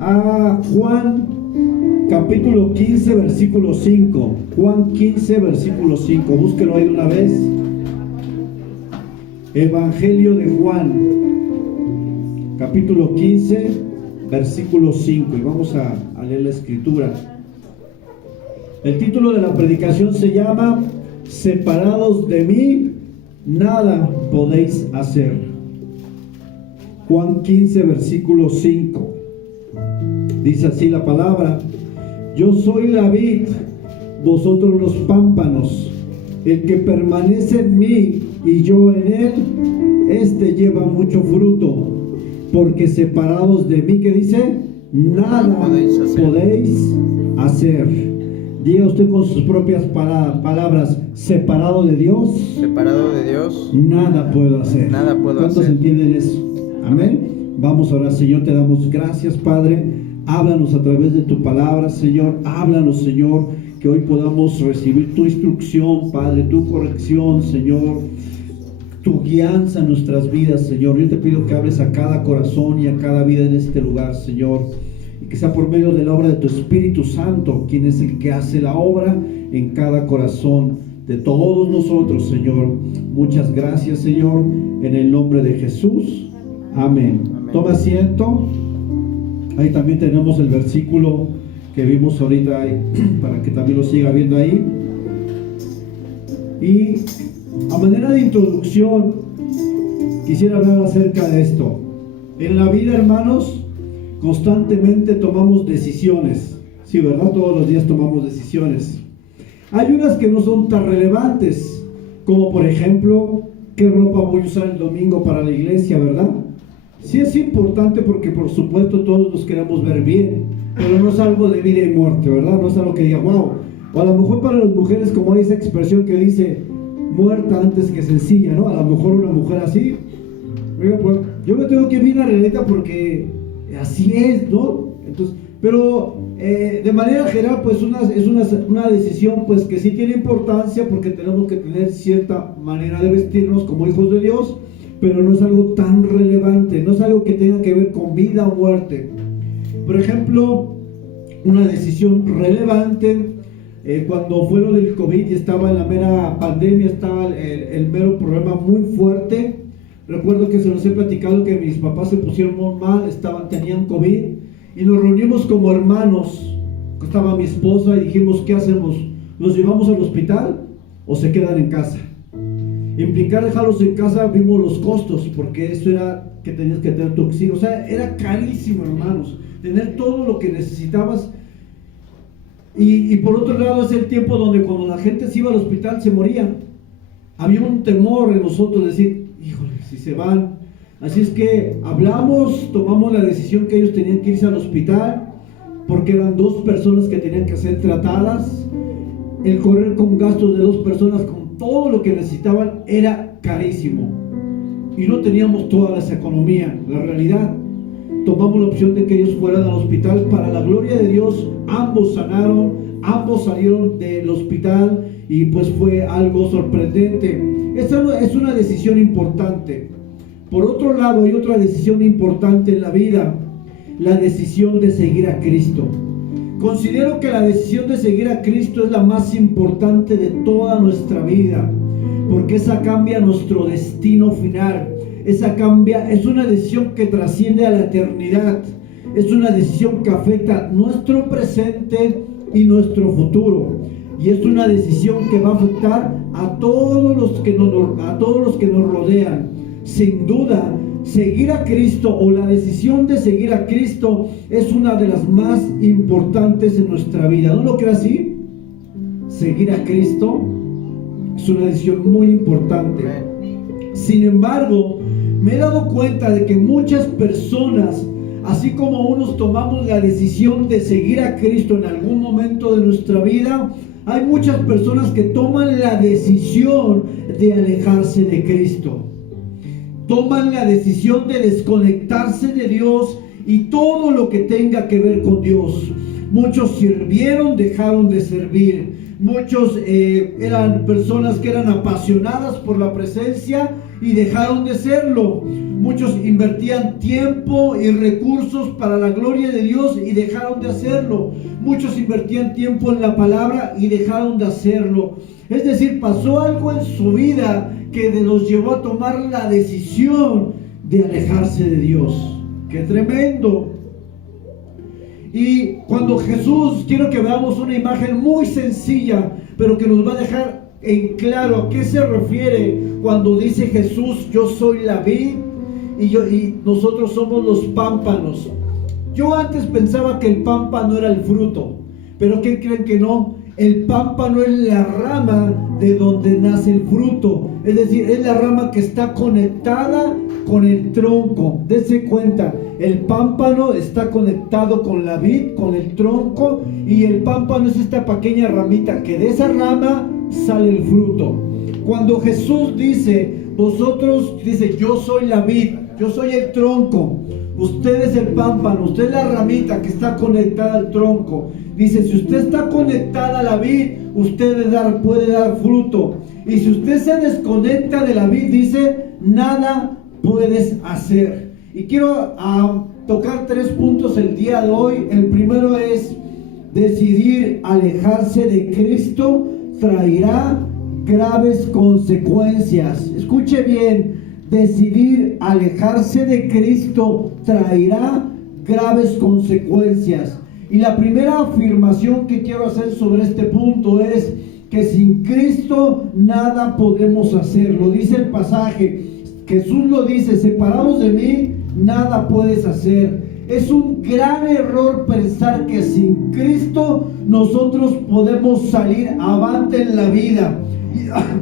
a Juan capítulo 15, versículo 5. Juan 15, versículo 5. Búsquelo ahí de una vez. Evangelio de Juan, capítulo 15, versículo 5. Y vamos a leer la escritura. El título de la predicación se llama: Separados de mí, nada podéis hacer. Juan 15, versículo 5. Dice así la palabra: Yo soy la vid, vosotros los pámpanos. El que permanece en mí y yo en él, este lleva mucho fruto, porque separados de mí, ¿qué dice? Nada podéis hacer. Diga usted con sus propias palabras: separado de Dios, nada puedo hacer. ¿Cuántos entienden eso? Amén. Vamos a orar. Señor, te damos gracias, Padre. Háblanos a través de tu palabra, Señor. Háblanos, Señor, que hoy podamos recibir tu instrucción, Padre, tu corrección, Señor, tu guianza en nuestras vidas, Señor. Yo te pido que hables a cada corazón y a cada vida en este lugar, Señor, y que sea por medio de la obra de tu Espíritu Santo, quien es el que hace la obra en cada corazón de todos nosotros, Señor. Muchas gracias, Señor, en el nombre de Jesús. Amén. Toma asiento. Ahí también tenemos el versículo que vimos ahorita ahí, para que también lo siga viendo ahí. Y a manera de introducción, quisiera hablar acerca de esto. En la vida, hermanos, constantemente tomamos decisiones. Sí, ¿verdad? Todos los días tomamos decisiones. Hay unas que no son tan relevantes, como por ejemplo, ¿qué ropa voy a usar el domingo para la iglesia, verdad? Sí es importante porque por supuesto todos nos queremos ver bien, pero no es algo de vida y muerte, ¿verdad? No es algo que diga, wow. O a lo mejor para las mujeres, como hay esa expresión que dice, muerta antes que sencilla, ¿no? A lo mejor una mujer así, oiga, pues, yo me tengo que ir bien arregladita porque así es, ¿no? Entonces, pero de manera general, pues es una decisión pues que sí tiene importancia, porque tenemos que tener cierta manera de vestirnos como hijos de Dios, pero no es algo tan relevante, no es algo que tenga que ver con vida o muerte. Por ejemplo, una decisión relevante, cuando fue lo del COVID y estaba en la mera pandemia, estaba el mero problema muy fuerte. Recuerdo que se los he platicado que mis papás se pusieron muy mal, tenían COVID, y nos reunimos como hermanos. Estaba mi esposa y dijimos, ¿qué hacemos? ¿Los llevamos al hospital o se quedan en casa? Implicar dejarlos en casa, vimos los costos, porque eso era que tenías que tener tu oxígeno. O sea, era carísimo, hermanos, tener todo lo que necesitabas. Y por otro lado, es el tiempo donde cuando la gente se iba al hospital se moría. Había un temor en nosotros de decir, híjole, si se van. Así es que hablamos, tomamos la decisión que ellos tenían que irse al hospital, porque eran 2 personas que tenían que ser tratadas. El correr con gastos de 2 personas, con todo lo que necesitaban, era carísimo y no teníamos toda esa economía. La realidad, tomamos la opción de que ellos fueran al hospital. Para la gloria de Dios, ambos sanaron, ambos salieron del hospital, y pues fue algo sorprendente. Esa es una decisión importante. Por otro lado, hay otra decisión importante en la vida: la decisión de seguir a Cristo. Considero que la decisión de seguir a Cristo es la más importante de toda nuestra vida, porque esa cambia nuestro destino final. Es una decisión que trasciende a la eternidad. Es una decisión que afecta nuestro presente y nuestro futuro. Y es una decisión que va a afectar a todos los que nos rodean. Sin duda, seguir a Cristo, o la decisión de seguir a Cristo, es una de las más importantes en nuestra vida. ¿No lo cree así? Seguir a Cristo es una decisión muy importante. Sin embargo, me he dado cuenta de que muchas personas, así como unos tomamos la decisión de seguir a Cristo en algún momento de nuestra vida, hay muchas personas que toman la decisión de alejarse de Cristo. Toman la decisión de desconectarse de Dios y todo lo que tenga que ver con Dios. Muchos sirvieron, dejaron de servir. Muchos eran personas que eran apasionadas por la presencia y dejaron de serlo. Muchos invertían tiempo y recursos para la gloria de Dios y dejaron de hacerlo. Muchos invertían tiempo en la palabra y dejaron de hacerlo. Es decir, pasó algo en su vida que los llevó a tomar la decisión de alejarse de Dios. ¡Qué tremendo! Y cuando Jesús, quiero que veamos una imagen muy sencilla, pero que nos va a dejar en claro a qué se refiere cuando dice Jesús: yo soy la vid y nosotros somos los pámpanos. Yo antes pensaba que el pámpano era el fruto, pero ¿qué creen que no? El pámpano es la rama de donde nace el fruto, es decir, es la rama que está conectada con el tronco. Dense cuenta, el pámpano está conectado con la vid, con el tronco, y el pámpano es esta pequeña ramita que de esa rama sale el fruto. Cuando Jesús dice, dice, yo soy la vid, yo soy el tronco, usted es el pámpano, usted es la ramita que está conectada al tronco. Dice, si usted está conectada a la vid, usted puede dar fruto. Y si usted se desconecta de la vid, dice, nada puedes hacer. Y quiero tocar 3 puntos el día de hoy. El primero es: decidir alejarse de Cristo traerá graves consecuencias. Escuche bien, decidir alejarse de Cristo traerá graves consecuencias. Y la primera afirmación que quiero hacer sobre este punto es que sin Cristo nada podemos hacer. Lo dice el pasaje, Jesús lo dice: separados de mí nada puedes hacer. Es un gran error pensar que sin Cristo nosotros podemos salir avante en la vida.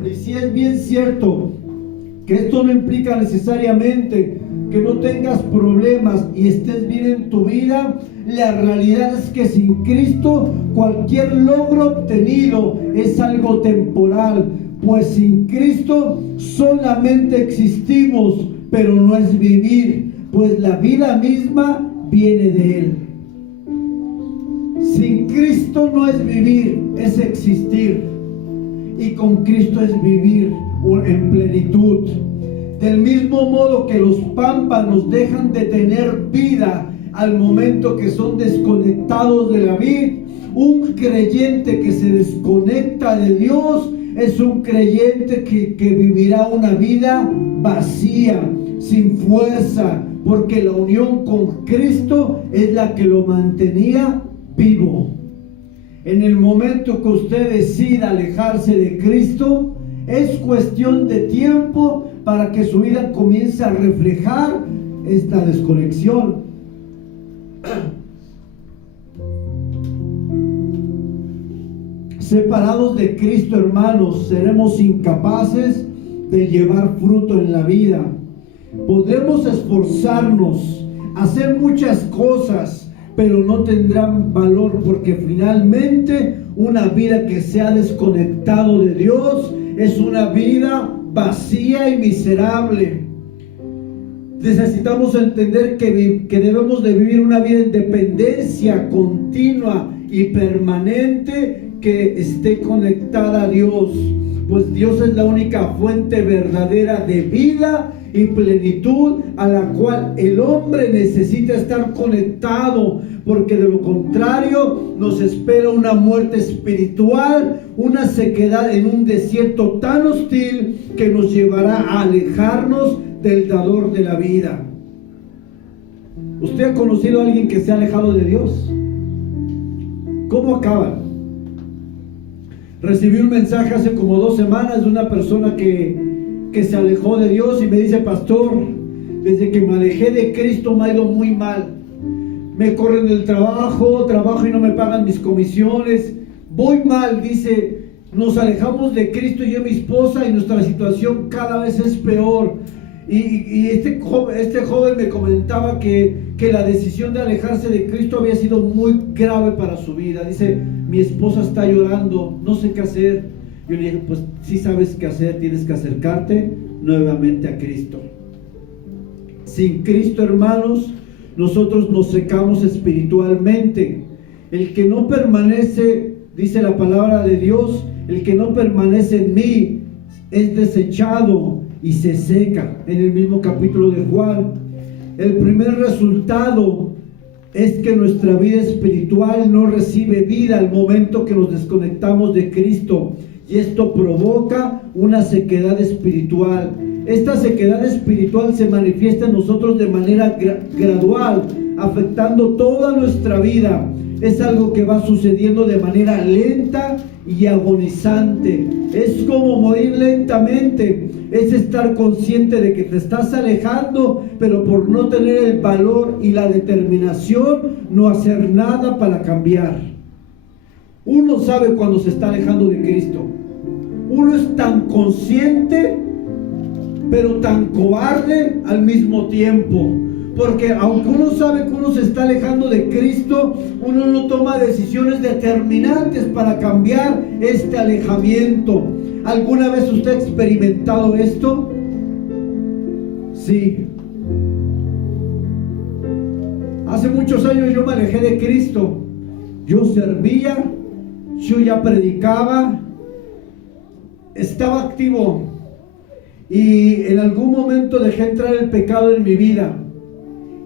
Y si es bien cierto que esto no implica necesariamente que no tengas problemas y estés bien en tu vida, la realidad es que sin Cristo cualquier logro obtenido es algo temporal, pues sin Cristo solamente existimos, pero no es vivir, pues la vida misma viene de Él. Sin Cristo no es vivir, es existir, y con Cristo es vivir en plenitud. Del mismo modo que los pámpanos dejan de tener vida al momento que son desconectados de la vid, un creyente que se desconecta de Dios es un creyente que vivirá una vida vacía, sin fuerza, porque la unión con Cristo es la que lo mantenía vivo. En el momento que usted decida alejarse de Cristo, es cuestión de tiempo para que su vida comience a reflejar esta desconexión. Separados de Cristo, hermanos, seremos incapaces de llevar fruto en la vida. Podremos esforzarnos, hacer muchas cosas, pero no tendrán valor, porque finalmente una vida que se ha desconectado de Dios es una vida vacía y miserable. Necesitamos entender que debemos de vivir una vida en dependencia continua y permanente que esté conectada a Dios, pues Dios es la única fuente verdadera de vida y plenitud a la cual el hombre necesita estar conectado, porque de lo contrario nos espera una muerte espiritual, una sequedad en un desierto tan hostil que nos llevará a alejarnos del dador de la vida. ¿Usted ha conocido a alguien que se ha alejado de Dios? ¿Cómo acaban? Recibí un mensaje hace como 2 semanas de una persona que se alejó de Dios y me dice: pastor, desde que me alejé de Cristo me ha ido muy mal. Me corren del trabajo y no me pagan mis comisiones. Voy mal, dice. Nos alejamos de Cristo, yo y mi esposa, y nuestra situación cada vez es peor. Y este joven me comentaba que la decisión de alejarse de Cristo había sido muy grave para su vida. Dice: mi esposa está llorando, no sé qué hacer. Yo le dije: pues sí sabes qué hacer, tienes que acercarte nuevamente a Cristo. Sin Cristo, hermanos, nosotros nos secamos espiritualmente. El que no permanece, dice la palabra de Dios, el que no permanece en mí es desechado y se seca, en el mismo capítulo de Juan. El primer resultado es que nuestra vida espiritual no recibe vida al momento que nos desconectamos de Cristo, y esto provoca una sequedad espiritual. Esta sequedad espiritual se manifiesta en nosotros de manera gradual, afectando toda nuestra vida. Es algo que va sucediendo de manera lenta y agonizante. Es como morir lentamente. Es estar consciente de que te estás alejando, pero por no tener el valor y la determinación, no hacer nada para cambiar. Uno sabe cuando se está alejando de Cristo. Uno es tan consciente, pero tan cobarde al mismo tiempo. Porque aunque uno sabe que uno se está alejando de Cristo, uno no toma decisiones determinantes para cambiar este alejamiento. ¿Alguna vez usted ha experimentado esto? Sí. Hace muchos años yo me alejé de Cristo. Yo servía, yo ya predicaba, estaba activo, y en algún momento dejé entrar el pecado en mi vida.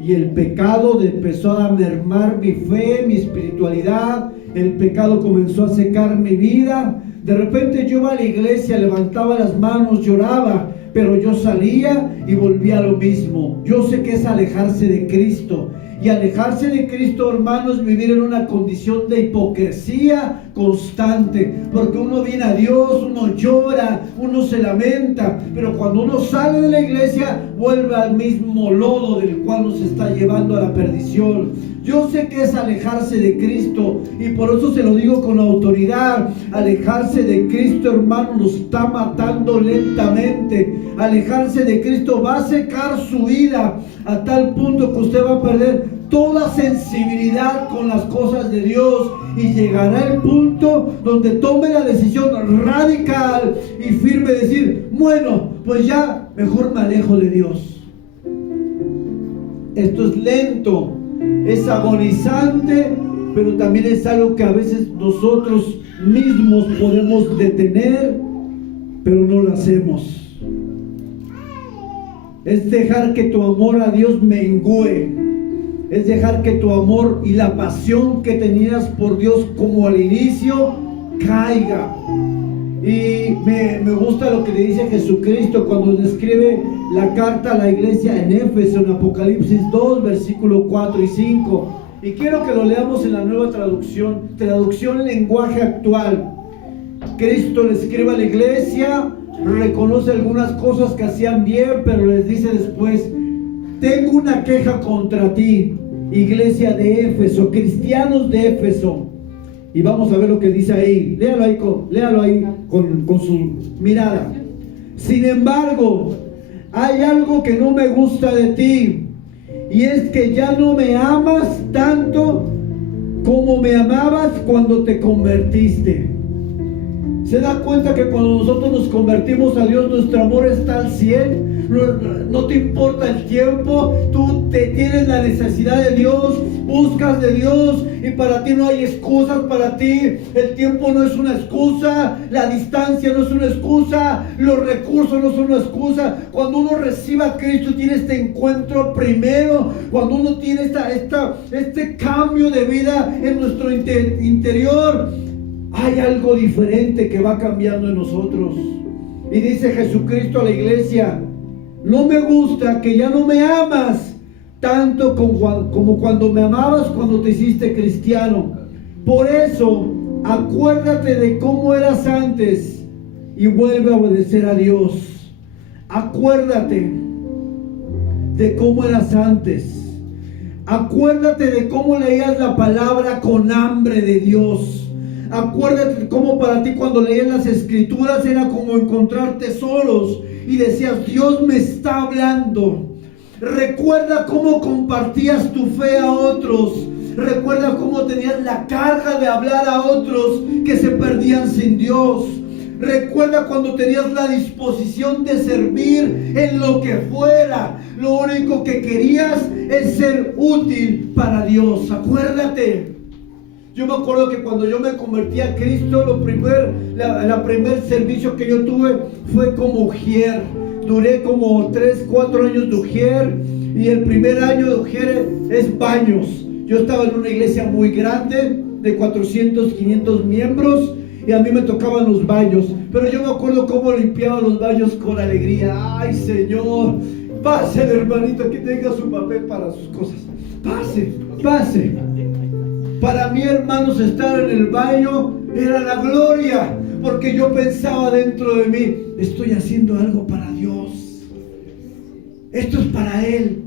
Y el pecado empezó a mermar mi fe, mi espiritualidad. El pecado comenzó a secar mi vida. De repente yo iba a la iglesia, levantaba las manos, lloraba, pero yo salía y volvía a lo mismo. Yo sé que es alejarse de Cristo. Y alejarse de Cristo, hermanos, vivir en una condición de hipocresía constante. Porque uno viene a Dios, uno llora, uno se lamenta, pero cuando uno sale de la iglesia, vuelve al mismo lodo del cual nos está llevando a la perdición. Yo sé que es alejarse de Cristo, y por eso se lo digo con autoridad. Alejarse de Cristo, hermano, nos está matando lentamente. Alejarse de Cristo va a secar su vida a tal punto que usted va a perder toda sensibilidad con las cosas de Dios, y llegará el punto donde tome la decisión radical y firme de decir: bueno, pues ya mejor me alejo de Dios. Esto es lento, es agonizante, pero también es algo que a veces nosotros mismos podemos detener, pero no lo hacemos. Es dejar que tu amor a Dios mengue. Es dejar que tu amor y la pasión que tenías por Dios como al inicio caiga. Y me gusta lo que le dice Jesucristo cuando describe la carta a la iglesia en Éfeso, en Apocalipsis 2, versículo 4 y 5. Y quiero que lo leamos en la nueva traducción lenguaje actual. Cristo le escribe a la iglesia, reconoce algunas cosas que hacían bien, pero les dice después: tengo una queja contra ti, iglesia de Éfeso, cristianos de Éfeso. Y vamos a ver lo que dice ahí. Léalo ahí con su mirada. Sin embargo, hay algo que no me gusta de ti, y es que ya no me amas tanto como me amabas cuando te convertiste. ¿Se da cuenta que cuando nosotros nos convertimos a Dios, nuestro amor está al 100? No te importa el tiempo, tú tienes la necesidad de Dios, buscas de Dios, y para ti no hay excusas. Para ti el tiempo no es una excusa, la distancia no es una excusa, los recursos no son una excusa. Cuando uno recibe a Cristo, tiene este encuentro primero, cuando uno tiene este cambio de vida en nuestro interior, hay algo diferente que va cambiando en nosotros. Y dice Jesucristo a la iglesia: no me gusta que ya no me amas tanto como cuando me amabas cuando te hiciste cristiano. Por eso, acuérdate de cómo eras antes y vuelve a obedecer a Dios. Acuérdate de cómo eras antes. Acuérdate de cómo leías la palabra con hambre de Dios. Acuérdate cómo para ti cuando leías las escrituras era como encontrar tesoros y decías: Dios me está hablando. Recuerda cómo compartías tu fe a otros. Recuerda cómo tenías la carga de hablar a otros que se perdían sin Dios. Recuerda cuando tenías la disposición de servir en lo que fuera. Lo único que querías es ser útil para Dios. Acuérdate. Yo me acuerdo que cuando yo me convertí a Cristo, la primer servicio que yo tuve fue como ujier. duré como 3, 4 años de Ujier, y el primer año de Ujier es baños. Yo estaba en una iglesia muy grande, de 400, 500 miembros, y a mí me tocaban los baños, pero yo me acuerdo cómo limpiaba los baños con alegría. Ay, Señor, pase el hermanito que tenga su papel para sus cosas, pase, pase. Para mí, hermanos, estar en el baño era la gloria, porque yo pensaba dentro de mí, estoy haciendo algo para Dios, esto es para Él.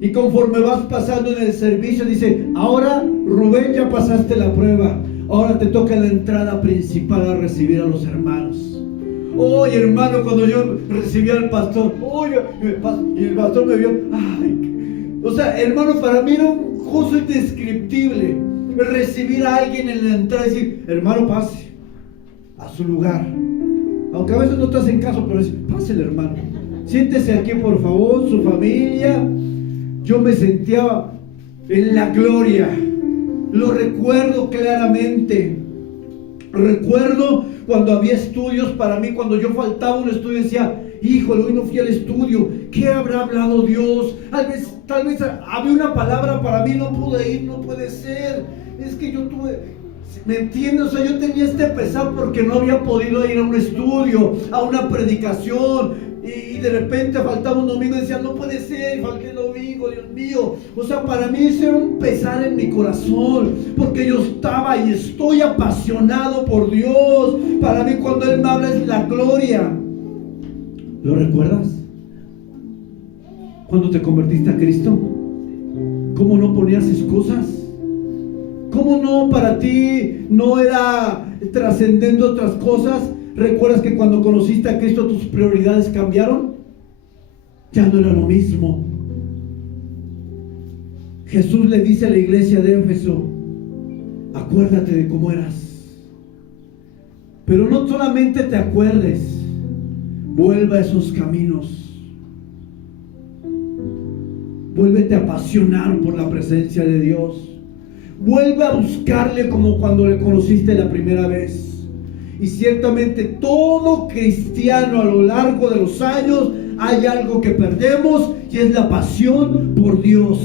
Y conforme vas pasando en el servicio, dice, ahora Rubén, ya pasaste la prueba, ahora te toca la entrada principal a recibir a los hermanos. Oye, hermano, cuando yo recibí al pastor, oye, y el pastor me vio, ay, o sea, hermano, para mí era un gozo indescriptible recibir a alguien en la entrada y decir, hermano, pase a su lugar. Aunque a veces no te hacen caso, pero decir, pase el hermano, siéntese aquí por favor, su familia. Yo me sentía en la gloria, lo recuerdo claramente. Recuerdo cuando había estudios para mí, cuando yo faltaba un estudio, decía, híjole, hoy no fui al estudio, ¿qué habrá hablado Dios? Tal vez había una palabra para mí, no pude ir, no puede ser. Es que yo tuve, ¿me entiendes? O sea, yo tenía este pesar porque no había podido ir a un estudio, a una predicación. Y de repente faltaba un domingo y decía, no puede ser, falté el domingo, Dios mío. O sea, para mí eso era un pesar en mi corazón, porque yo estaba y estoy apasionado por Dios. Para mí cuando Él me habla es la gloria. ¿Lo recuerdas? Cuando te convertiste a Cristo, ¿cómo no ponías excusas? ¿Cómo no para ti no era trascendiendo otras cosas? ¿Recuerdas que cuando conociste a Cristo tus prioridades cambiaron? Ya no era lo mismo. Jesús le dice a la iglesia de Éfeso, acuérdate de cómo eras. Pero no solamente te acuerdes, vuelva a esos caminos. Vuélvete a apasionar por la presencia de Dios. Vuelve a buscarle como cuando le conociste la primera vez. Y ciertamente todo cristiano a lo largo de los años hay algo que perdemos, y es la pasión por Dios.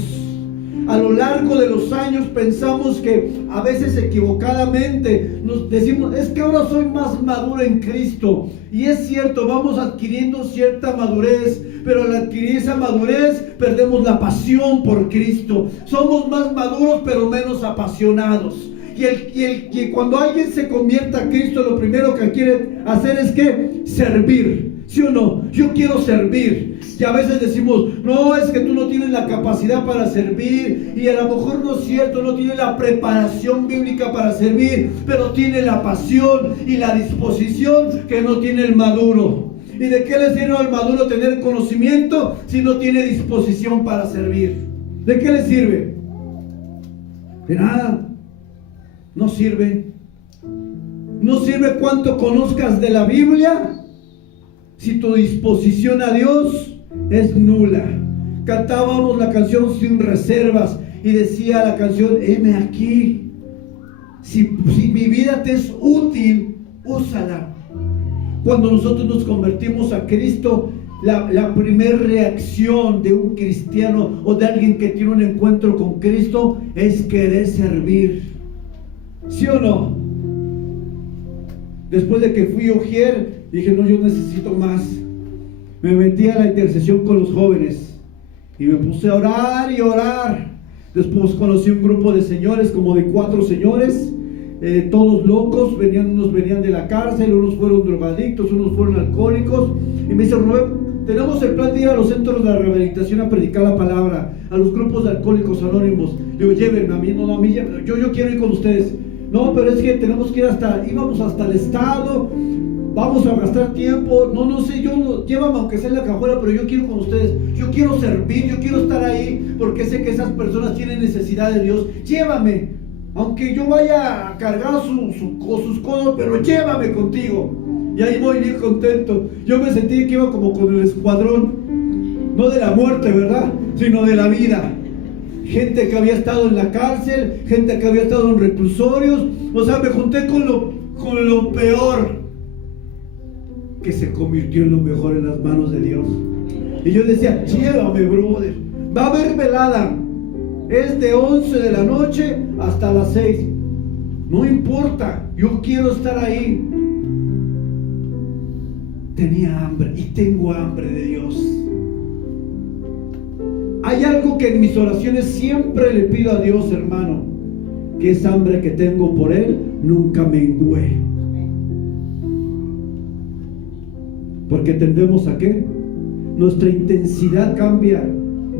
A lo largo de los años pensamos que a veces equivocadamente nos decimos, es que ahora soy más maduro en Cristo. Y es cierto, vamos adquiriendo cierta madurez, pero al adquirir esa madurez perdemos la pasión por Cristo. Somos más maduros pero menos apasionados. Y cuando alguien se convierta a Cristo, lo primero que quiere hacer es que servir, ¿sí o no? Yo quiero servir. Y a veces decimos, no, es que tú no tienes la capacidad para servir, y a lo mejor no es cierto, no tiene la preparación bíblica para servir, pero tiene la pasión y la disposición que no tiene el maduro. ¿Y de qué le sirve al maduro tener conocimiento si no tiene disposición para servir? ¿De qué le sirve? De nada. No sirve. No sirve cuánto conozcas de la Biblia si tu disposición a Dios es nula. Cantábamos la canción Sin Reservas y decía la canción, heme aquí. Si mi vida te es útil, úsala. Cuando nosotros nos convertimos a Cristo, la primera reacción de un cristiano o de alguien que tiene un encuentro con Cristo es querer servir. ¿Sí o no? Después de que fui Ujier, dije, no, yo necesito más. Me metí a la intercesión con los jóvenes y me puse a orar y orar. Después conocí un grupo de señores, como de 4 señores, todos locos, unos venían de la cárcel, unos fueron drogadictos, unos fueron alcohólicos. Y me dice, Rubén, tenemos el plan de ir a los centros de rehabilitación a predicar la palabra, a los grupos de alcohólicos anónimos. Le digo, llévenme a mí, no, a mí, yo quiero ir con ustedes. No, pero es que tenemos que ir íbamos hasta el estado, vamos a gastar tiempo, no sé, llévame aunque sea en la cajuela, pero yo quiero con ustedes, yo quiero servir, yo quiero estar ahí, porque sé que esas personas tienen necesidad de Dios, llévame, aunque yo vaya a cargar sus cosas, pero llévame contigo. Y ahí voy bien contento. Yo me sentí que iba como con el escuadrón, no de la muerte, ¿verdad?, sino de la vida. Gente que había estado en la cárcel, gente que había estado en reclusorios. O sea, me junté con lo peor. que se convirtió en lo mejor en las manos de Dios. Y yo decía, llévame, brother, va a haber velada, es de 11 de la noche hasta las 6, no importa, yo quiero estar ahí. Tenía hambre y tengo hambre de Dios. Hay algo que en mis oraciones siempre le pido a Dios, hermano, que esa hambre que tengo por Él nunca mengue. Porque tendemos a ¿qué? Nuestra intensidad cambia,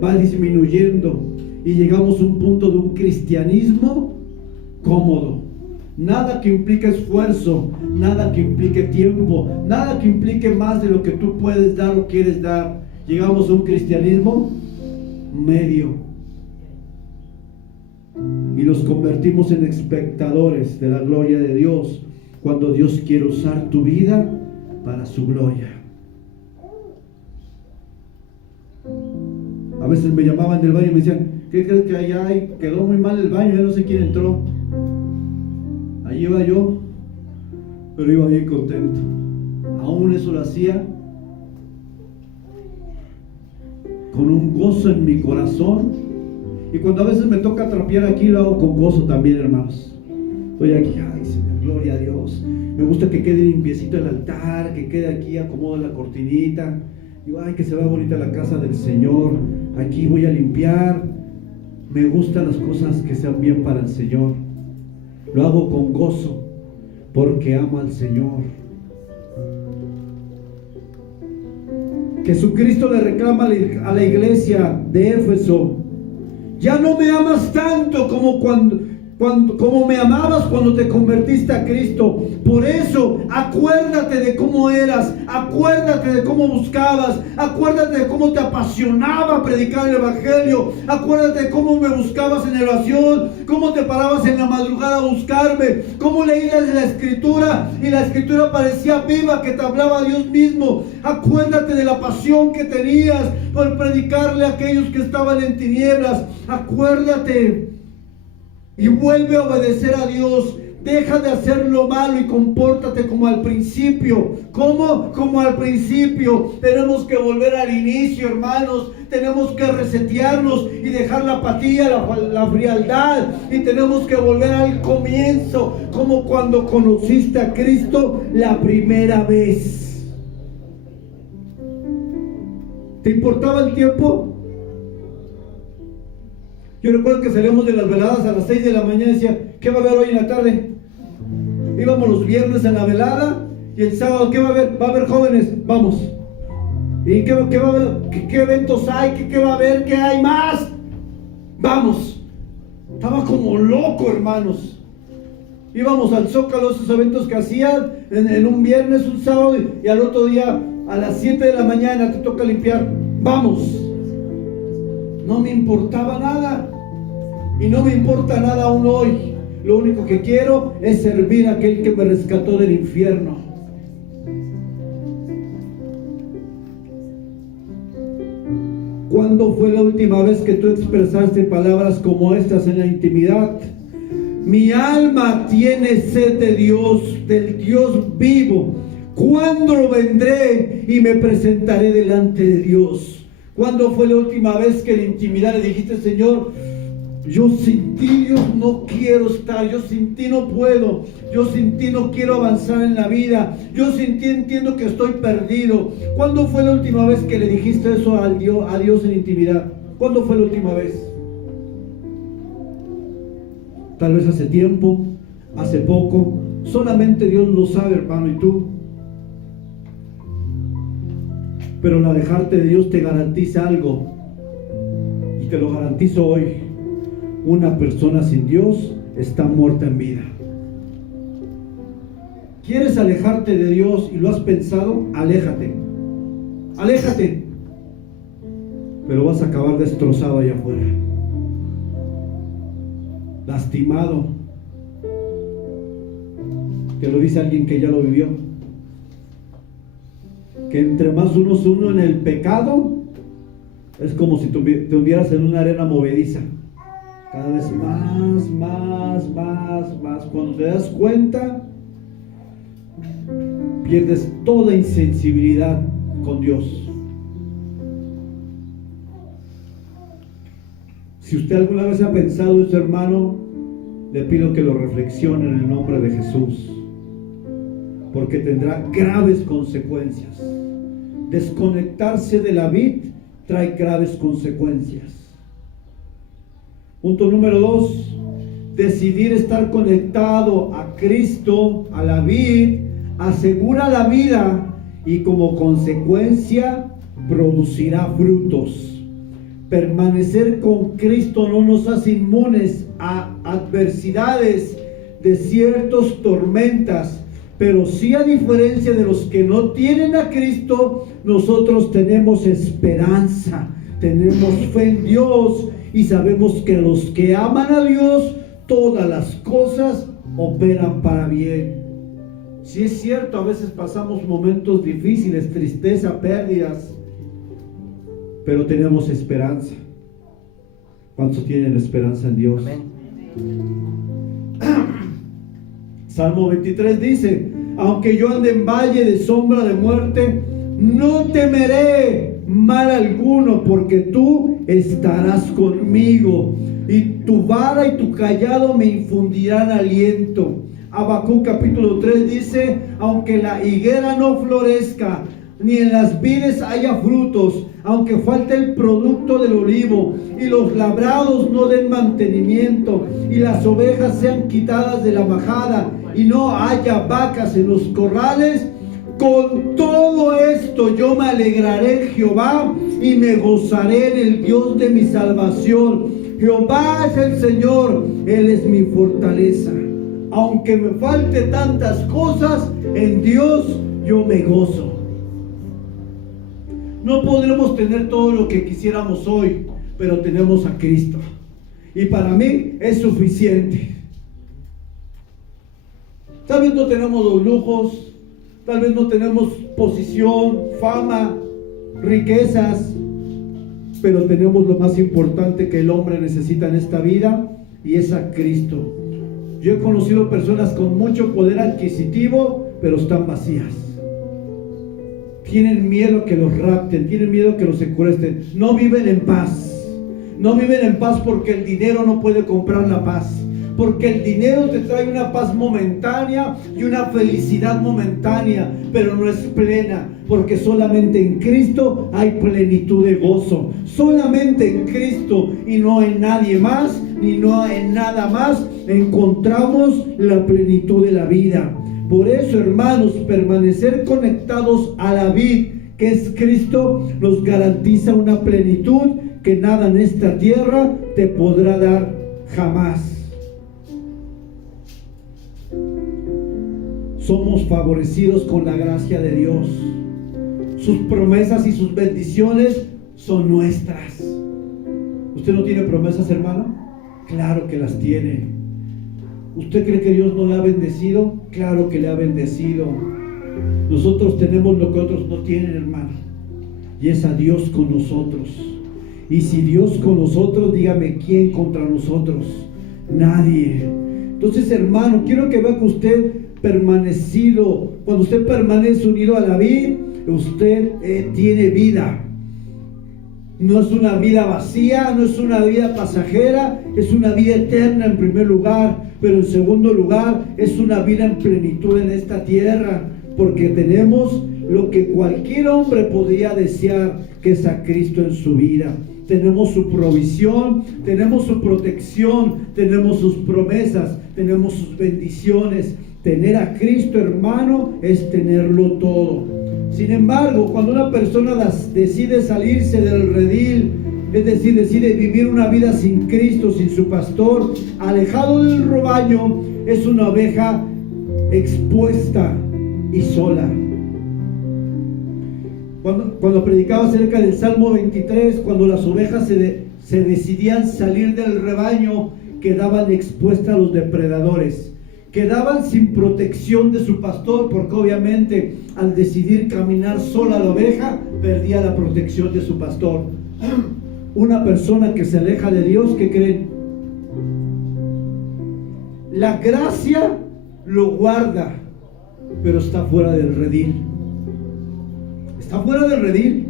va disminuyendo y llegamos a un punto de un cristianismo cómodo. Nada que implique esfuerzo, nada que implique tiempo, nada que implique más de lo que tú puedes dar o quieres dar. Llegamos a un cristianismo medio y nos convertimos en espectadores de la gloria de Dios, cuando Dios quiere usar tu vida para su gloria. A veces me llamaban del baño y me decían, ¿qué crees que allá hay? Quedó muy mal el baño, ya no sé quién entró. Ahí iba yo, pero iba bien contento. Aún eso lo hacía con un gozo en mi corazón. Y cuando a veces me toca trapear aquí, lo hago con gozo también, hermanos. Estoy aquí, ay Señor, gloria a Dios. Me gusta que quede limpiecito el altar, que quede aquí, acomodo la cortinita. Digo, ay, que se vea bonita la casa del Señor. Aquí voy a limpiar. Me gustan las cosas que sean bien para el Señor. Lo hago con gozo, porque amo al Señor. Jesucristo le reclama a la iglesia de Éfeso: ya no me amas tanto como me amabas cuando te convertiste a Cristo. Por eso, acuérdate de cómo eras, acuérdate de cómo buscabas, acuérdate de cómo te apasionaba predicar el Evangelio, acuérdate de cómo me buscabas en oración, cómo te parabas en la madrugada a buscarme, cómo leías la Escritura y la Escritura parecía viva, que te hablaba Dios mismo. Acuérdate de la pasión que tenías por predicarle a aquellos que estaban en tinieblas. Acuérdate y vuelve a obedecer a Dios. Deja de hacer lo malo y compórtate como al principio. ¿Cómo? Como al principio. Tenemos que volver al inicio, hermanos. Tenemos que resetearnos y dejar la apatía, la frialdad. Y tenemos que volver al comienzo, como cuando conociste a Cristo la primera vez. ¿Te importaba el tiempo? Yo recuerdo que salíamos de las veladas a las 6 de la mañana y decía, ¿qué va a haber hoy en la tarde? Íbamos los viernes a la velada y el sábado, ¿qué va a haber? Va a haber jóvenes, vamos. ¿Y qué va a haber? ¿Qué eventos hay? ¿Qué va a haber? ¿Qué hay más? Vamos. Estaba como loco, hermanos. Íbamos al Zócalo, esos eventos que hacían en un viernes, un sábado, y al otro día a las 7 de la mañana te toca limpiar. Vamos. No me importaba nada y no me importa nada aún hoy. Lo único que quiero es servir a aquel que me rescató del infierno. ¿Cuándo fue la última vez que tú expresaste palabras como estas en la intimidad? Mi alma tiene sed de Dios, del Dios vivo. ¿Cuándo vendré y me presentaré delante de Dios? ¿Cuándo fue la última vez que en intimidad le dijiste, Señor, yo sin ti Dios no quiero estar, yo sin ti no puedo, yo sin ti no quiero avanzar en la vida, yo sin ti entiendo que estoy perdido? ¿Cuándo fue la última vez que le dijiste eso a Dios en intimidad? ¿Cuándo fue la última vez? Tal vez hace tiempo, hace poco, solamente Dios lo sabe, hermano, y tú. Pero el alejarte de Dios te garantiza algo, y te lo garantizo hoy: una persona sin Dios está muerta en vida. ¿Quieres alejarte de Dios y lo has pensado? Aléjate, aléjate, pero vas a acabar destrozado allá afuera, lastimado. Te lo dice alguien que ya lo vivió. Que entre más uno se une en el pecado, es como si te hundieras en una arena movediza. Cada vez más. Cuando te das cuenta, pierdes toda insensibilidad con Dios. Si usted alguna vez ha pensado esto, hermano, le pido que lo reflexione en el nombre de Jesús, porque tendrá graves consecuencias. Desconectarse de la vid trae graves consecuencias. Punto número 2, decidir estar conectado a Cristo, a la vid, asegura la vida y como consecuencia producirá frutos. Permanecer con Cristo no nos hace inmunes a adversidades, desiertos, tormentas, pero sí, a diferencia de los que no tienen a Cristo, nosotros tenemos esperanza, tenemos fe en Dios y sabemos que los que aman a Dios, todas las cosas operan para bien. Sí es cierto, a veces pasamos momentos difíciles, tristeza, pérdidas, pero tenemos esperanza. ¿Cuántos tienen esperanza en Dios? Amén. Salmo 23 dice: aunque yo ande en valle de sombra de muerte, no temeré mal alguno, porque tú estarás conmigo, y tu vara y tu callado me infundirán aliento. Habacuc capítulo 3 dice: aunque la higuera no florezca, ni en las vides haya frutos, aunque falte el producto del olivo, y los labrados no den mantenimiento, y las ovejas sean quitadas de la majada, y no haya vacas en los corrales, con todo esto yo me alegraré en Jehová, y me gozaré en el Dios de mi salvación. Jehová es el Señor, Él es mi fortaleza. Aunque me falte tantas cosas, en Dios yo me gozo. No podremos tener todo lo que quisiéramos hoy, pero tenemos a Cristo, y para mí es suficiente. Tal vez no tenemos los lujos, tal vez no tenemos posición, fama, riquezas, pero tenemos lo más importante que el hombre necesita en esta vida, y es a Cristo. Yo he conocido personas con mucho poder adquisitivo, pero están vacías. Tienen miedo que los rapten, tienen miedo que los secuestren, no viven en paz. No viven en paz porque el dinero no puede comprar la paz. Porque el dinero te trae una paz momentánea y una felicidad momentánea, pero no es plena, porque solamente en Cristo hay plenitud de gozo. Solamente en Cristo y no en nadie más, ni no en nada más, encontramos la plenitud de la vida. Por eso, hermanos, permanecer conectados a la vid, que es Cristo, nos garantiza una plenitud que nada en esta tierra te podrá dar jamás. Somos favorecidos con la gracia de Dios. Sus promesas y sus bendiciones son nuestras. ¿Usted no tiene promesas, hermano? Claro que las tiene. ¿Usted cree que Dios no le ha bendecido? Claro que le ha bendecido. Nosotros tenemos lo que otros no tienen, hermano, y es a Dios con nosotros. Y si Dios con nosotros, dígame, ¿quién contra nosotros? Nadie. Entonces, hermano, quiero que vea que usted permanecido, cuando usted permanece unido a la vid, usted tiene vida. No es una vida vacía, no es una vida pasajera, es una vida eterna en primer lugar, pero en segundo lugar es una vida en plenitud en esta tierra, porque tenemos lo que cualquier hombre podría desear, que es a Cristo en su vida. Tenemos su provisión, tenemos su protección, tenemos sus promesas, tenemos sus bendiciones. Tener a Cristo, hermano, es tenerlo todo. Sin embargo, cuando una persona decide salirse del redil, es decir, decide vivir una vida sin Cristo, sin su pastor, alejado del rebaño, es una oveja expuesta y sola. Cuando predicaba acerca del Salmo 23, cuando las ovejas se decidían salir del rebaño, quedaban expuestas a los depredadores, quedaban sin protección de su pastor, porque obviamente al decidir caminar sola la oveja, perdía la protección de su pastor. Una persona que se aleja de Dios, ¿qué creen? La gracia lo guarda, pero está fuera del redil. Está fuera del redil.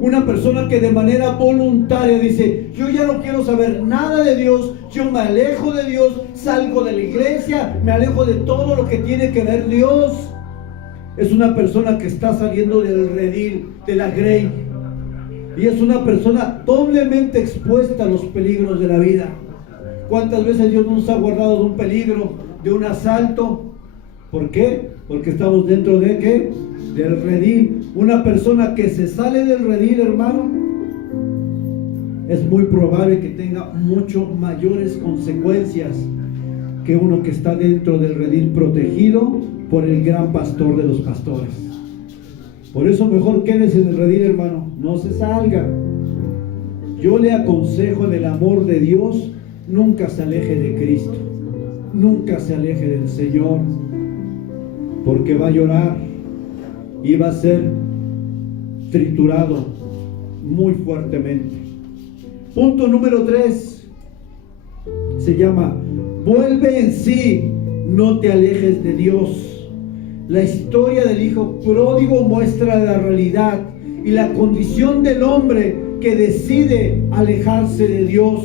Una persona que de manera voluntaria dice: yo ya no quiero saber nada de Dios, yo me alejo de Dios, salgo de la iglesia, me alejo de todo lo que tiene que ver Dios. Es una persona que está saliendo del redil, de la grey. Y es una persona doblemente expuesta a los peligros de la vida. ¿Cuántas veces Dios nos ha guardado de un peligro, de un asalto? ¿Por qué? Porque estamos dentro de ¿qué? Del redil. Una persona que se sale del redil, hermano, es muy probable que tenga mucho mayores consecuencias que uno que está dentro del redil protegido por el gran pastor de los pastores. Por eso mejor quédese en el redil, hermano, no se salga. Yo le aconsejo en el amor de Dios, nunca se aleje de Cristo, nunca se aleje del Señor, porque va a llorar y va a ser triturado muy fuertemente. Punto número 3 se llama: vuelve en sí, no te alejes de Dios. La historia del hijo pródigo muestra la realidad y la condición del hombre que decide alejarse de Dios.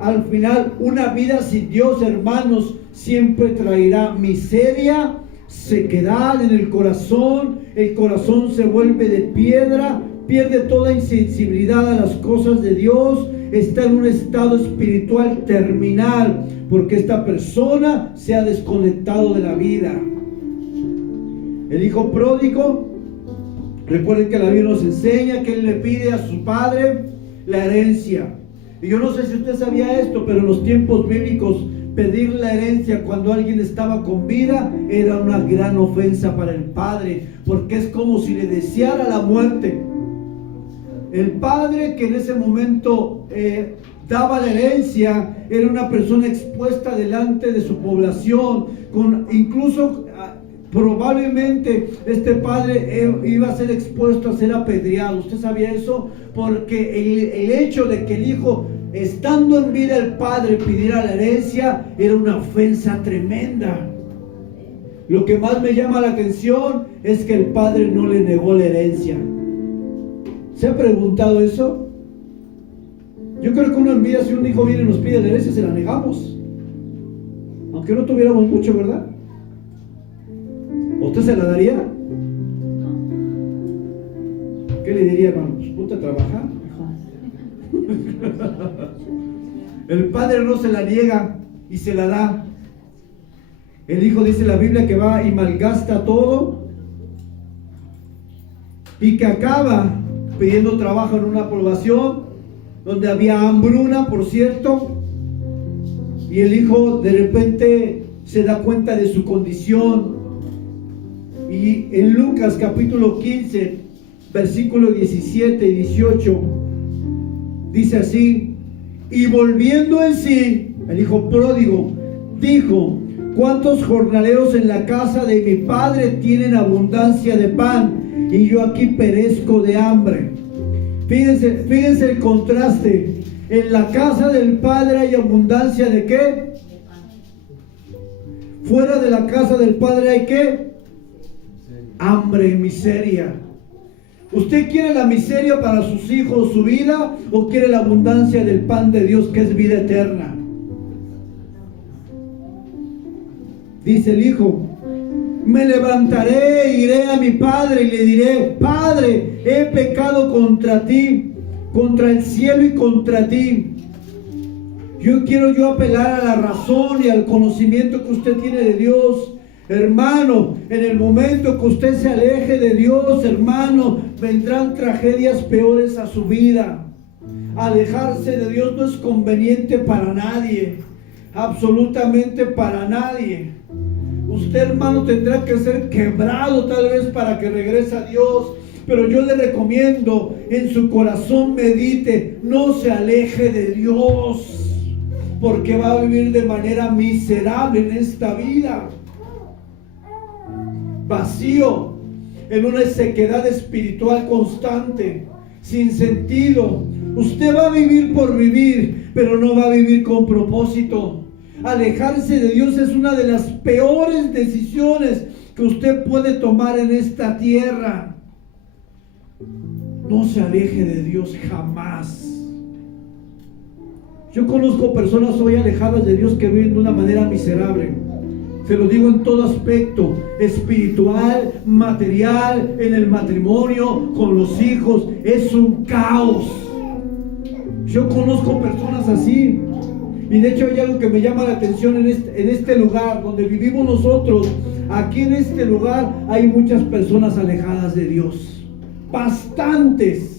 Al final, una vida sin Dios, hermanos, siempre traerá miseria, sequedad en el corazón se vuelve de piedra, pierde toda insensibilidad a las cosas de Dios, está en un estado espiritual terminal, porque esta persona se ha desconectado de la vida. El hijo pródigo, recuerden que la Biblia nos enseña que él le pide a su padre la herencia. Y yo no sé si usted sabía esto, pero en los tiempos bíblicos, pedir la herencia cuando alguien estaba con vida era una gran ofensa para el padre, porque es como si le deseara la muerte. El padre que en ese momento daba la herencia era una persona expuesta delante de su población, incluso probablemente este padre iba a ser expuesto a ser apedreado. ¿Usted sabía eso? Porque el hecho de que el hijo, estando en vida el padre, pidiera la herencia era una ofensa tremenda. Lo que más me llama la atención es que el padre no le negó la herencia. ¿Se ha preguntado eso? Yo creo que uno en vida, si un hijo viene y nos pide la herencia, se la negamos, aunque no tuviéramos mucho, ¿verdad? ¿Usted se la daría? ¿Qué le diría, hermano? Pues ponte a trabajar, hijo. El padre no se la niega y se la da. El hijo, dice la Biblia, que va y malgasta todo y que acaba pidiendo trabajo en una población donde había hambruna, por cierto, y el hijo de repente se da cuenta de su condición. Y en Lucas capítulo 15, versículos 17 y 18, dice así: y volviendo en sí, el hijo pródigo dijo: ¿cuántos jornaleros en la casa de mi padre tienen abundancia de pan, y yo aquí perezco de hambre? Fíjense el contraste. En la casa del padre hay abundancia de ¿qué? Fuera de la casa del padre hay ¿qué? Hambre y miseria. ¿Usted quiere la miseria para sus hijos, su vida, o quiere la abundancia del pan de Dios, que es vida eterna? Dice el hijo: me levantaré, iré a mi padre y le diré: Padre, he pecado contra ti, contra el cielo y contra ti. Quiero apelar a la razón y al conocimiento que usted tiene de Dios. Hermano, en el momento que usted se aleje de Dios, hermano, vendrán tragedias peores a su vida. Alejarse de Dios no es conveniente para nadie, absolutamente para nadie. Usted, hermano, tendrá que ser quebrado tal vez para que regrese a Dios. Pero yo le recomiendo, en su corazón medite, no se aleje de Dios, porque va a vivir de manera miserable en esta vida. Vacío, en una sequedad espiritual constante, sin sentido. Usted va a vivir por vivir, pero no va a vivir con propósito. Alejarse de Dios es una de las peores decisiones que usted puede tomar en esta tierra. No se aleje de Dios jamás. Yo conozco personas hoy alejadas de Dios que viven de una manera miserable. Se lo digo en todo aspecto, espiritual, material, en el matrimonio, con los hijos. Es un caos. Yo conozco personas así. Y de hecho hay algo que me llama la atención en este lugar donde vivimos nosotros. Aquí en este lugar hay muchas personas alejadas de Dios. Bastantes.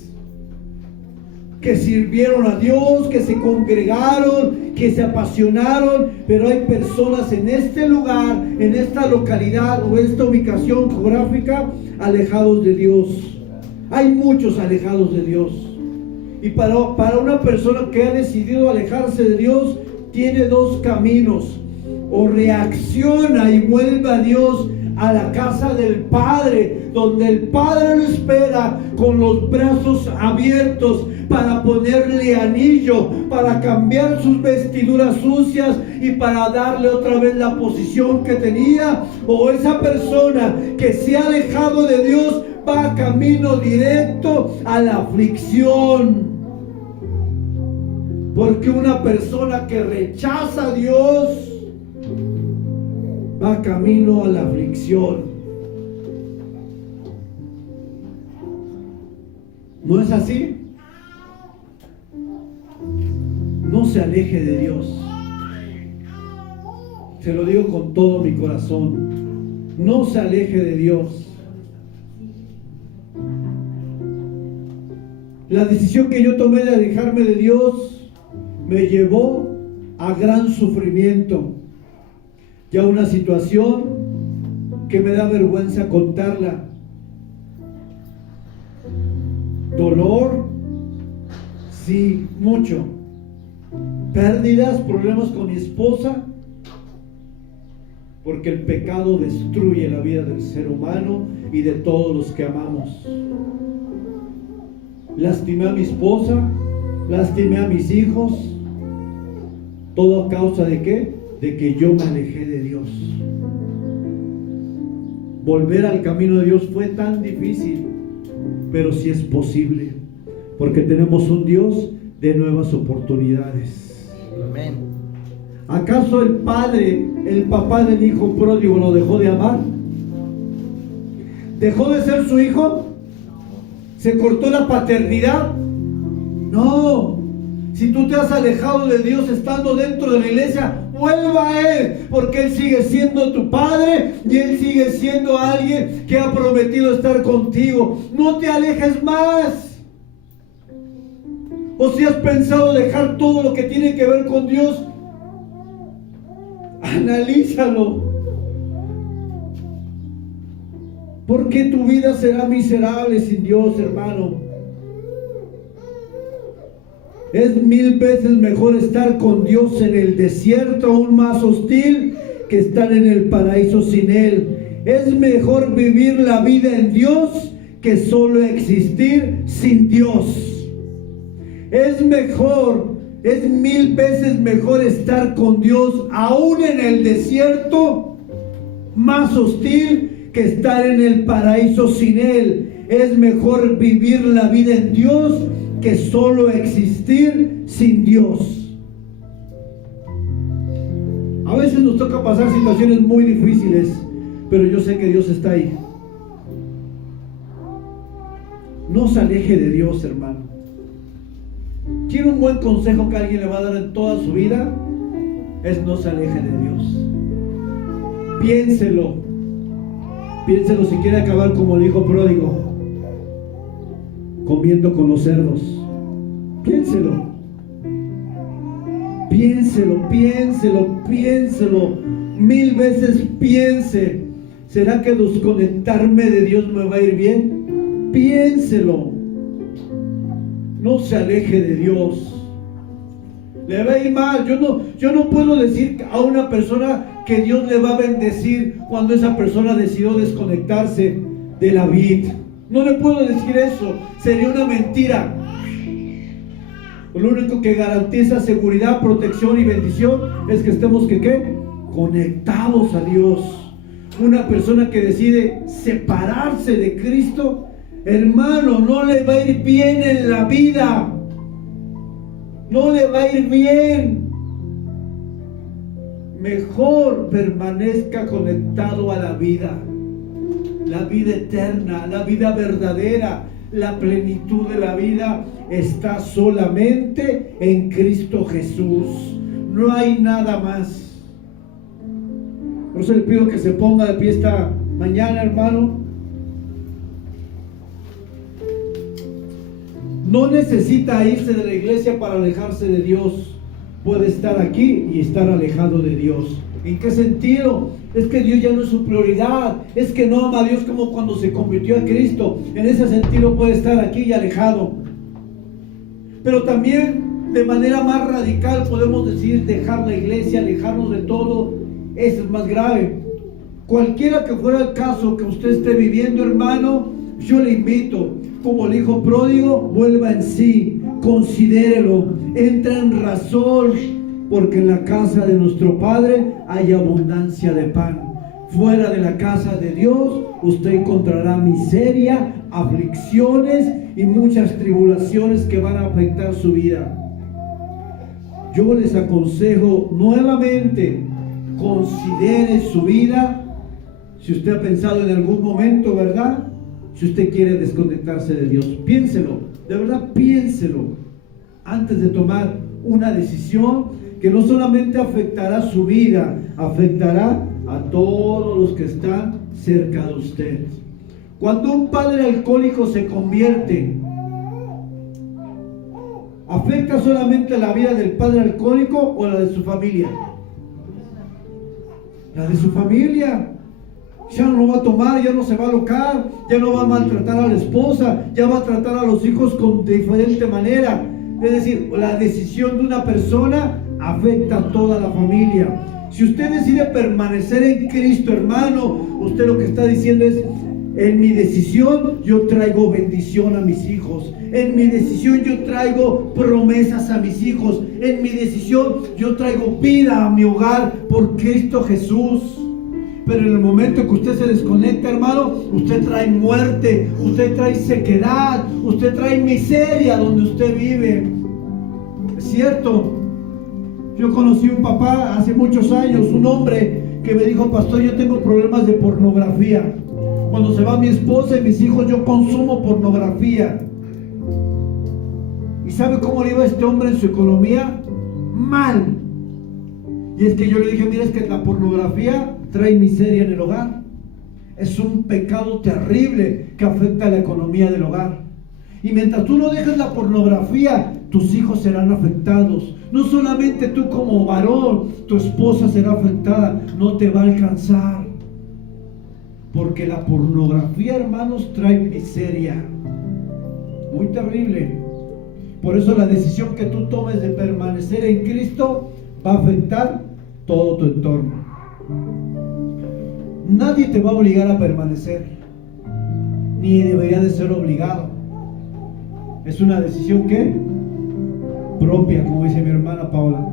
Que sirvieron a Dios, que se congregaron, que se apasionaron, pero hay personas en este lugar, en esta localidad o esta ubicación geográfica, alejados de Dios. Hay muchos alejados de Dios. Y para una persona que ha decidido alejarse de Dios, tiene dos caminos. O reacciona y vuelve a Dios, a la casa del Padre, donde el Padre lo espera con los brazos abiertos para ponerle anillo, para cambiar sus vestiduras sucias y para darle otra vez la posición que tenía. O esa persona que se ha alejado de Dios va camino directo a la aflicción. Porque una persona que rechaza a Dios va camino a la aflicción. ¿No es así? No se aleje de Dios. Se lo digo con todo mi corazón. No se aleje de Dios. La decisión que yo tomé de alejarme de Dios me llevó a gran sufrimiento. Ya una situación que me da vergüenza contarla. Dolor, sí, mucho. Pérdidas, problemas con mi esposa, porque el pecado destruye la vida del ser humano y de todos los que amamos. Lastimé a mi esposa, lastimé a mis hijos, todo a causa de ¿qué? De que yo me alejé de Dios. Volver al camino de Dios fue tan difícil, pero sí es posible, porque tenemos un Dios de nuevas oportunidades. Amén. ¿Acaso el padre, el papá del hijo pródigo lo dejó de amar? ¿Dejó de ser su hijo? ¿Se cortó la paternidad? No. Si tú te has alejado de Dios estando dentro de la iglesia, vuelva a Él, porque Él sigue siendo tu Padre y Él sigue siendo alguien que ha prometido estar contigo. No te alejes más. O si has pensado dejar todo lo que tiene que ver con Dios, analízalo. Porque tu vida será miserable sin Dios, hermano. Es 1000 veces mejor estar con Dios en el desierto aún más hostil que estar en el paraíso sin Él. Es mejor vivir la vida en Dios que solo existir sin Dios. Es mejor, es 1000 veces mejor estar con Dios aún en el desierto más hostil que estar en el paraíso sin Él. Es mejor vivir la vida en Dios que solo existir sin Dios. A veces nos toca pasar situaciones muy difíciles, pero yo sé que Dios está ahí. No se aleje de Dios, hermano. ¿Quiere un buen consejo que alguien le va a dar en toda su vida? Es no se aleje de Dios. Piénselo. Piénselo si quiere acabar como el hijo pródigo, comiendo con los cerdos. Piénselo. Piénselo, piénselo, piénselo. 1000 veces piense. ¿Será que desconectarme de Dios me va a ir bien? Piénselo. No se aleje de Dios. Le va a ir mal. Yo no puedo decir a una persona que Dios le va a bendecir cuando esa persona decidió desconectarse de la vid. No le puedo decir eso. Sería una mentira. Lo único que garantiza seguridad, protección y bendición es que estemos ¿qué? Conectados a Dios. Una persona que decide separarse de Cristo, hermano, no le va a ir bien en la vida. No le va a ir bien. Mejor permanezca conectado a la vida eterna, la vida verdadera. La plenitud de la vida está solamente en Cristo Jesús. No hay nada más. Por eso le pido que se ponga de pie esta mañana, hermano. No necesita irse de la iglesia para alejarse de Dios. Puede estar aquí y estar alejado de Dios. ¿En qué sentido? Es que Dios ya no es su prioridad. Es que no ama a Dios como cuando se convirtió a Cristo. En ese sentido puede estar aquí y alejado. Pero también de manera más radical podemos decir dejar la iglesia, alejarnos de todo. Eso es más grave. Cualquiera que fuera el caso que usted esté viviendo, hermano, yo le invito, como el hijo pródigo, vuelva en sí, considérelo, entra en razón, porque en la casa de nuestro Padre hay abundancia de pan. Fuera de la casa de Dios usted encontrará miseria, aflicciones y muchas tribulaciones que van a afectar su vida. Yo les aconsejo nuevamente, considere su vida. Si usted ha pensado en algún momento, ¿verdad?, si usted quiere desconectarse de Dios, piénselo, de verdad piénselo, antes de tomar una decisión que no solamente afectará su vida, afectará a todos los que están cerca de usted. Cuando un padre alcohólico se convierte, ¿afecta solamente la vida del padre alcohólico o la de su familia? La de su familia. Ya no va a tomar, ya no se va a alocar, ya no va a maltratar a la esposa, ya va a tratar a los hijos de diferente manera. Es decir, la decisión de una persona afecta a toda la familia. Si usted decide permanecer en Cristo, hermano, usted lo que está diciendo es: en mi decisión yo traigo bendición a mis hijos. En mi decisión yo traigo promesas a mis hijos. En mi decisión yo traigo vida a mi hogar por Cristo Jesús. Pero en el momento que usted se desconecta, hermano, usted trae muerte, usted trae sequedad, usted trae miseria donde usted vive. Es cierto. Yo conocí un papá hace muchos años, un hombre que me dijo: pastor, yo tengo problemas de pornografía. Cuando se va mi esposa y mis hijos, yo consumo pornografía. ¿Y sabe cómo le iba a este hombre en su economía? Mal. Y es que yo le dije: mira, es que la pornografía trae miseria en el hogar. Es un pecado terrible que afecta a la economía del hogar. Y mientras tú no dejes la pornografía, tus hijos serán afectados. No solamente tú como varón, tu esposa será afectada. No te va a alcanzar. Porque la pornografía, hermanos, trae miseria. Muy terrible. Por eso la decisión que tú tomes de permanecer en Cristo va a afectar todo tu entorno. Nadie te va a obligar a permanecer, ni debería de ser obligado. Es una decisión ¿qué? Propia, como dice mi hermana Paula.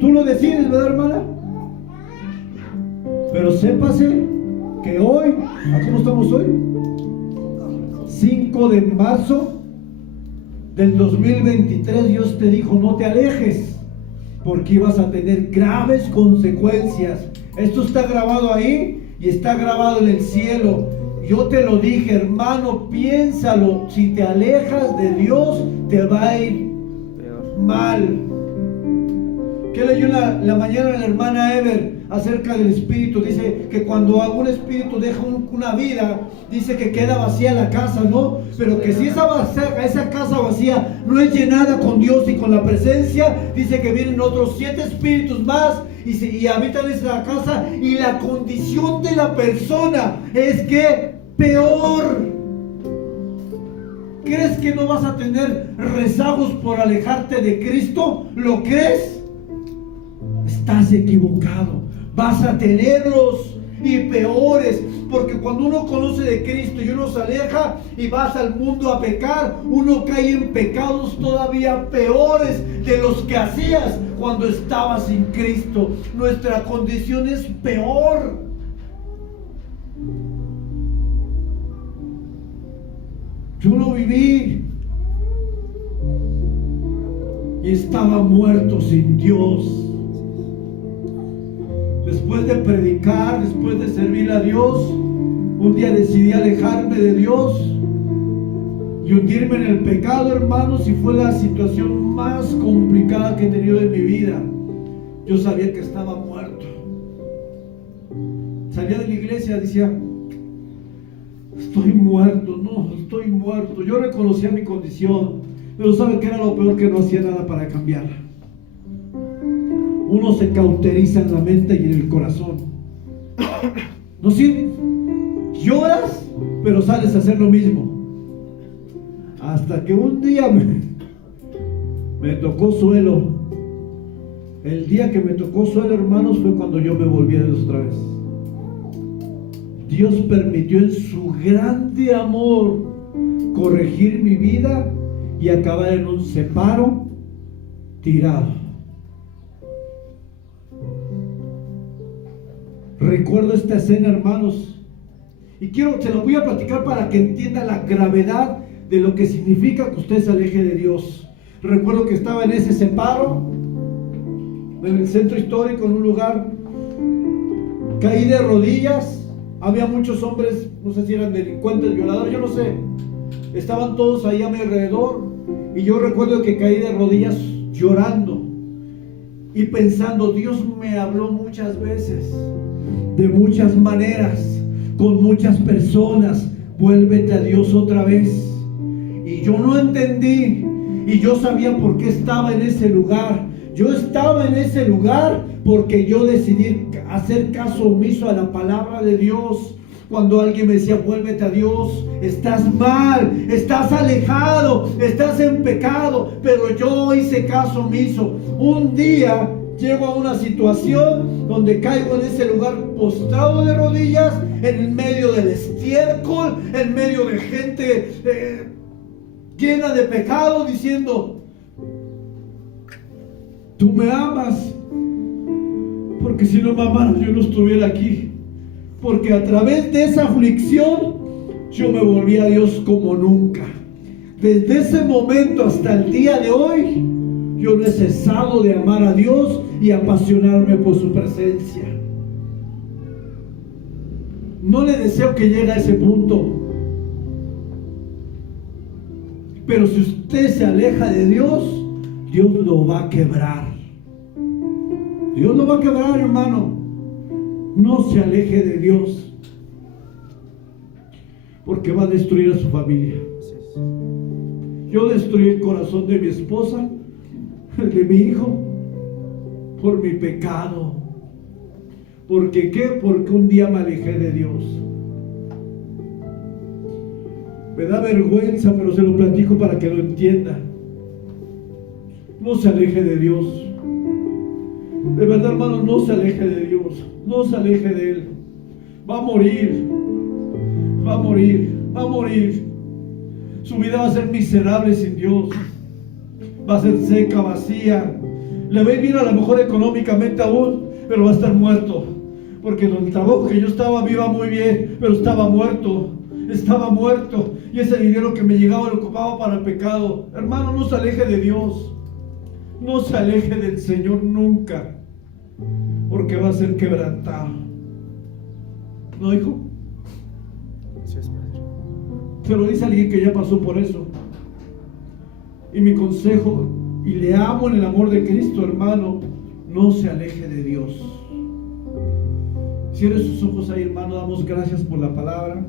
Tú lo decides, ¿verdad, hermana? Pero sépase que hoy, ¿a cómo estamos hoy? 5 de marzo del 2023, Dios te dijo: no te alejes, porque ibas a tener graves consecuencias. Esto está grabado ahí y está grabado en el cielo. Yo te lo dije, hermano, piénsalo. Si te alejas de Dios, te va a ir mal. ¿Qué leyó la mañana la hermana Ever acerca del espíritu? Dice que cuando algún espíritu deja una vida, dice que queda vacía la casa, ¿no? Pero que si esa casa vacía no es llenada con Dios y con la presencia, dice que vienen otros 7 espíritus más y habitan esa casa, y la condición de la persona es que peor. ¿Crees que no vas a tener rezagos por alejarte de Cristo? ¿Lo crees? Estás equivocado. Vas a tenerlos. y peores, porque cuando uno conoce de Cristo y uno se aleja y vas al mundo a pecar, uno cae en pecados todavía peores de los que hacías cuando estabas sin Cristo. Nuestra condición es peor. Yo lo viví y estaba muerto sin Dios. Después de predicar, después de servir a Dios, un día decidí alejarme de Dios y hundirme en el pecado, hermanos, y fue la situación más complicada que he tenido en mi vida. Yo sabía que estaba muerto. Salía de la iglesia, decía, estoy muerto, no, estoy muerto. Yo reconocía mi condición, pero ¿sabe qué era lo peor? Que no hacía nada para cambiarla. Uno se cauteriza en la mente y en el corazón. ¿No sirve? Lloras, pero sales a hacer lo mismo. Hasta que un día me tocó suelo. El día que me tocó suelo, hermanos, fue cuando yo me volví a Dios otra vez. Dios permitió en su grande amor corregir mi vida y acabar en un separo tirado. Recuerdo esta escena, hermanos, y se lo voy a platicar para que entienda la gravedad de lo que significa que usted se aleje de Dios. Recuerdo que estaba en ese separo, en el centro histórico, en un lugar, caí de rodillas. Había muchos hombres, no sé si eran delincuentes, violadores, yo no sé. Estaban todos ahí a mi alrededor, y yo recuerdo que caí de rodillas llorando y pensando, Dios me habló muchas veces, de muchas maneras, con muchas personas, vuélvete a Dios otra vez. Y yo no entendí, y yo sabía por qué estaba en ese lugar. Yo estaba en ese lugar porque yo decidí hacer caso omiso a la palabra de Dios. Cuando alguien me decía, vuélvete a Dios, estás mal, estás alejado, estás en pecado, pero yo hice caso omiso. Un día llego a una situación donde caigo en ese lugar postrado de rodillas, en medio del estiércol, en medio de gente llena de pecado, diciendo, tú me amas, porque si no me amaras yo no estuviera aquí. Porque a través de esa aflicción yo me volví a Dios como nunca. Desde ese momento hasta el día de hoy, yo no he cesado de amar a Dios y apasionarme por su presencia. No le deseo que llegue a ese punto, pero si usted se aleja de Dios, Dios lo va a quebrar. Dios lo va a quebrar, hermano. No se aleje de Dios, porque va a destruir a su familia. Yo destruí el corazón de mi esposa, el de mi hijo, por mi pecado. ¿Porque qué? Porque un día me alejé de Dios. Me da vergüenza, pero se lo platico para que lo entienda. No se aleje de Dios. De verdad, hermano, no se aleje de Dios. No se aleje de Él. Va a morir. Va a morir. Va a morir. Su vida va a ser miserable sin Dios. Va a ser seca, vacía. Le va a ir bien a lo mejor económicamente aún, pero va a estar muerto. Porque en el trabajo que yo estaba me iba muy bien, pero estaba muerto. Estaba muerto. Y ese dinero que me llegaba lo ocupaba para el pecado. Hermano, no se aleje de Dios. No se aleje del Señor nunca, porque va a ser quebrantado. ¿No, hijo? Así es, padre. Se lo dice alguien que ya pasó por eso. Y mi consejo, y le amo en el amor de Cristo, hermano, no se aleje de Dios. Cierre sus ojos ahí, hermano. Damos gracias por la palabra.